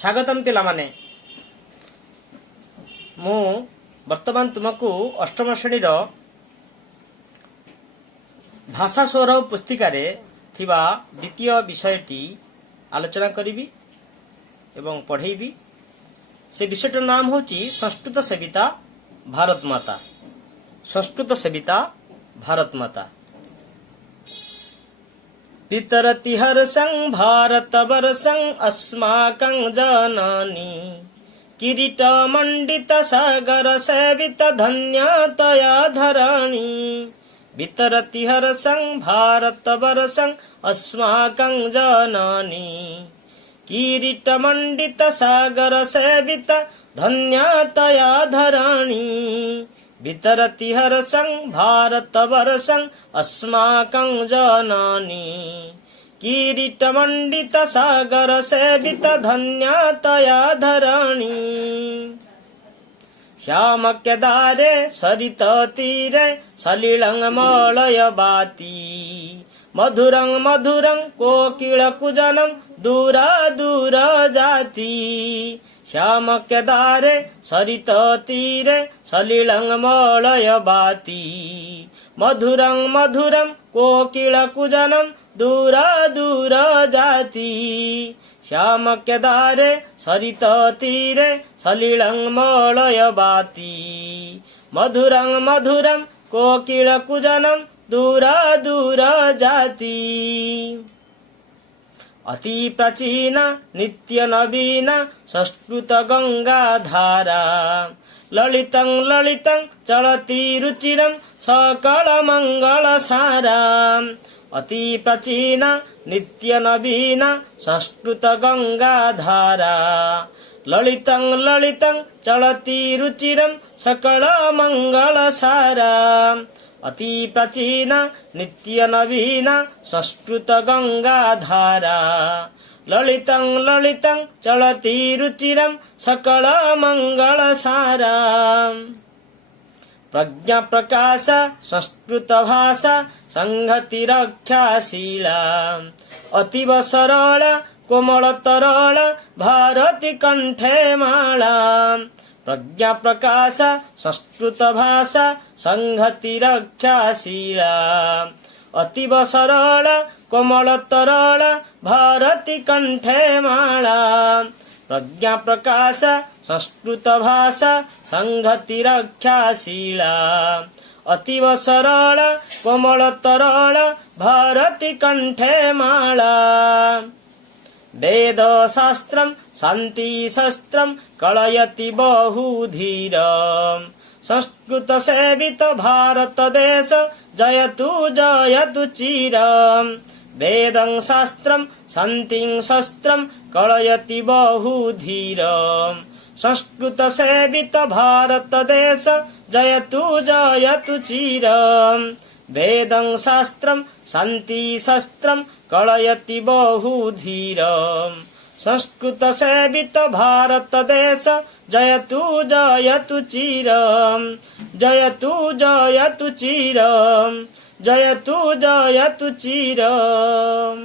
स्वागतम पिला माने मु वर्तमान तुमको अष्टम श्रेणी भाषा सौरभ पुस्तिका थिबा द्वितीय विषयटी आलोचना करी एवं पढ़ेबी। से विषयटर नाम होची संस्कृत सेविता भारत माता। संस्कृत सेविता भारत माता। पितरति हर्षं भारत वर्षं अस्माकं जननी किरीट मंडित सागर सेवित धन्यतया धरणी। वितरति हर्षं भारत वर्षं अस्माकं जननी किरीट मंडित सागर सेवित धन्यतया धरणी। वितरति हर्षं भारत वर्षं अस्माकं जननी किरीट मंडित सागर सेवित धन्यतया धरणी। श्याम केदारे सरित तीरे सलिलं मलय बाती मधुरं मधुरं कोकिल कुजनं दूर दूर जाती। श्याम केदारे सरित तीरे सलिलं मलय बाती मधुरं मधुरं कोकिल कुजनं दूर दूर जाती। श्याम केदारे सरित तीरे सलिलं मलय बाती मधुरं मधुरं कोकिल कुजनं दूर दूर जाती। अति प्राचीन नित्य नवीन संस्कृत गंगा धारा ललितं ललितं चलती रुचिरं सकल मंगल सारा। अति प्राचीन नित्य नवीन संस्कृत गंगा धारा ललितं ललितं चलती रुचिरं सकल मंगल सारा। अति प्राचीन नित्य नवीन संस्कृत गंगा धारा ललितं ललितं चलती रुचिरं सकल मंगल सारा। प्रज्ञा प्रकाश संस्कृत भाषा संहति रक्षाशीला अतीव सरल कोमल तरल भारती कंठे माला। प्रज्ञा प्रकाश संस्कृत भाषा संहति रक्षाशीला अतीव सरल कोमल तरल भारती कंठे माला। प्रज्ञा प्रकाश संस्कृत भाषा संहति रक्षाशीला अतीव सरल कोमल तरल भारती कंठे माला। वेद शास्त्रं शांति शस्त्रं कलयति बहुधीर संस्कृत सेवित भारत देश जयतु जयतु चिरं। वेदं शास्त्रं शांतिं शस्त्रं कलयति बहुधीर संस्कृत सेवित भारत देश जयतु जयतु चिरं। वेदं शास्त्रं शांति शस्त्रं कलयति बहुधीर संस्कृत सेवित भारत देश जयतु जयतु चिरं। जयतु जयतु चिरं जयतु जयतु चिरं।